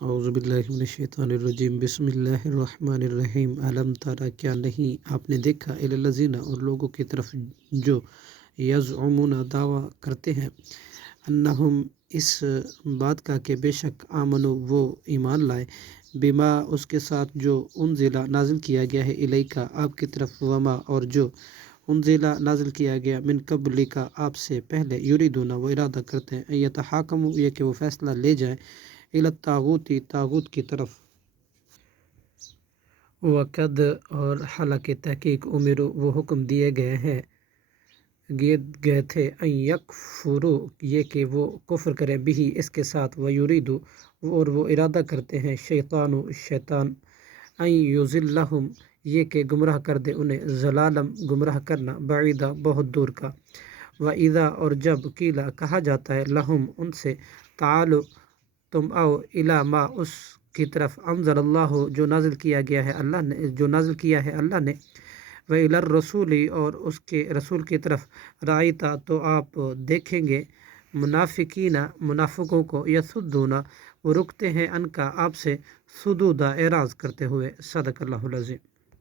اعوذ باللہ من الشیطان الرجیم بسم اللہ الرحمن الرحیم علم ترى کیا نہیں آپ نے دیکھا الی الذین اور لوگوں کی طرف جو یزعمون دعویٰ کرتے ہیں انہم اس بات کا کہ بے شک آمنو وہ ایمان لائے بما اس کے ساتھ جو انزلہ نازل کیا گیا ہے الیکا آپ کی طرف وما اور جو انزلہ نازل کیا گیا من قبلکا آپ سے پہلے یریدون وہ ارادہ کرتے ہیں یتحاکموا یہ کہ وہ فیصلہ لے جائیں الی الطاغوت طاغوت کی طرف وقد اور حالانکہ تحقیق امروا وہ حکم دیے گئے تھے ان یکفروا یہ کہ وہ کفر کرے بھی اس کے ساتھ ویریدو اور وہ ارادہ کرتے ہیں شیطان ان یضلہم یہ کہ گمراہ کر دے انہیں ضلالم گمراہ کرنا بعیدا بہت دور کا وَإِذَا اور جب قیلا کہا جاتا ہے لہم ان سے تعالو تم آؤ الی ما اس کی طرف انزل اللہ جو نازل کیا ہے اللہ نے وَإِلَى الرَّسُولِ اور اس کے رسول کی طرف رائتا تو آپ دیکھیں گے منافقین منافقوں کو یصدون وہ رکتے ہیں ان کا آپ سے صدودا اعراض کرتے ہوئے صدق اللہ العظیم۔